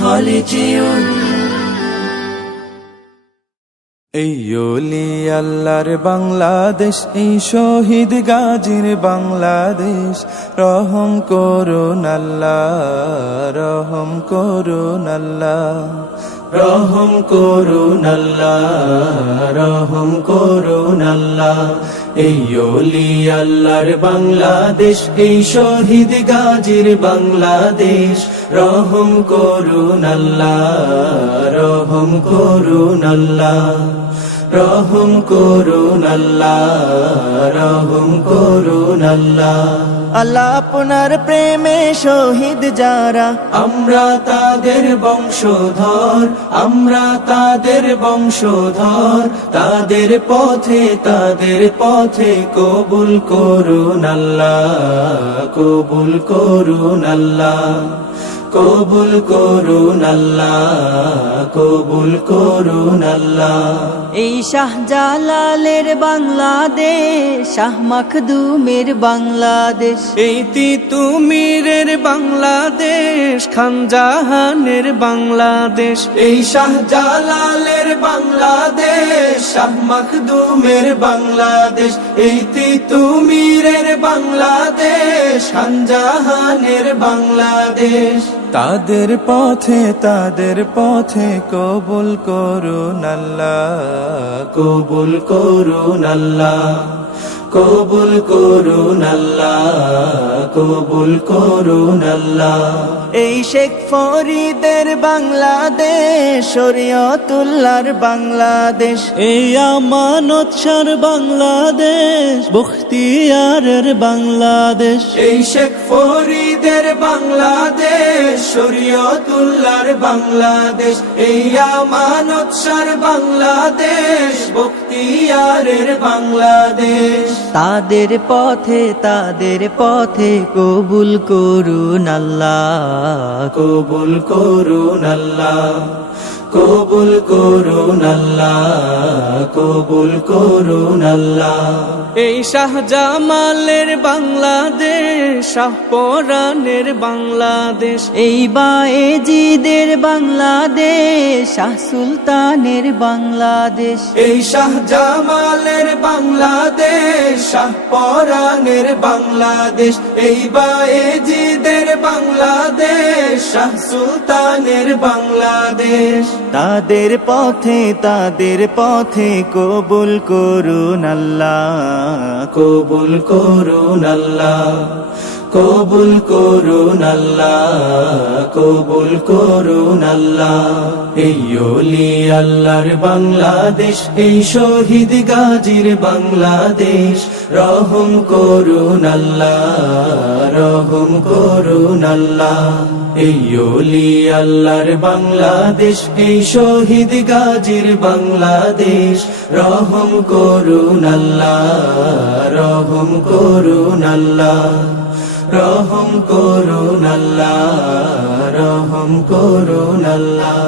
خالدون এই ওলি আল্লাহর বাংলাদেশ, এই শহীদ গাজীর বাংলাদেশ, রহম করুন আল্লাহ, রহম করুন আল্লাহ, রহম করুন আল্লাহ, রহম করুন আল্লাহ। এই ওলি আল্লাহর বাংলাদেশ, এই শহীদ গাজীর বাংলাদেশ, রহম করুন আল্লাহ, রহম করুন আল্লাহ, রহম করুন আল্লাহ, রহম করুন আল্লাহ। আল্লাহ আপনার প্রেমে শহীদ যারা, আমরা তাদের বংশধর, আমরা তাদের বংশধর, তাদের পথে কবুল করুন আল্লাহ, কবুল করুন আল্লাহ, কবুল করুন আল্লাহ, কবুল করুন আল্লাহ। এই শাহজালালের বাংলাদেশ, শাহ মখদুমের বাংলাদেশ, এই তিতুমীরের বাংলাদেশ, খানজাহানের বাংলাদেশ, এই শাহজালালের বাংলাদেশ, শাহ মখদুমের বাংলাদেশ, এই তিতুমীরের বাংলাদেশ, খানজাহানের বাংলাদেশ। তাদের পথে কবুল করুন আল্লাহ, কবুল করুন আল্লাহ, কবুল করুন আল্লাহ, কবুল করুন আল্লাহ। এই শেখ ফরিদের বাংলাদেশ, শরীয়তুল্লাহর বাংলাদেশ, এই আমানত শাহর বাংলাদেশ, বখতিয়ারের বাংলাদেশ, এই শেখ ফরিদের বাংলাদেশ, শরীয়তুল্লাহর বাংলাদেশ, এই আমানত শাহর বাংলাদেশ, বখতিয়ারের বাংলাদেশ। তাদের পথে কবুল করুন আল্লাহ, কবুল করুন আল্লাহ, কবুল করুন আল্লাহ, কবুল করুন আল্লাহ। এই শাহজামালের বাংলাদেশ, শাহপরানের বাংলাদেশ, এই বায়েজিদের বাংলাদেশ, শাহ সুলতানের বাংলাদেশ, এই শাহজামালের বাংলাদেশ, শাহপরানের বাংলাদেশ, এই বায়েজিদের বাংলাদেশ, শাহ সুলতানের বাংলাদেশ। তাদের পথে কবুল করুন আল্লাহ, কবুল করুন আল্লাহ, কবুল করুন আল্লাহ, কবুল করুন আল্লাহ। এই ওলি আল্লাহর বাংলাদেশ, এই শহীদ গাজীর বাংলাদেশ, রহম করুন আল্লাহ, রহম করুন আল্লাহ। এই ওলি আল্লাহর বাংলাদেশ, এই শহীদ গাজীর বাংলাদেশ, রহম করুন আল্লাহ, রহম করুন আল্লাহ, রহম করুন আল্লাহ, রহম করুন আল্লাহ।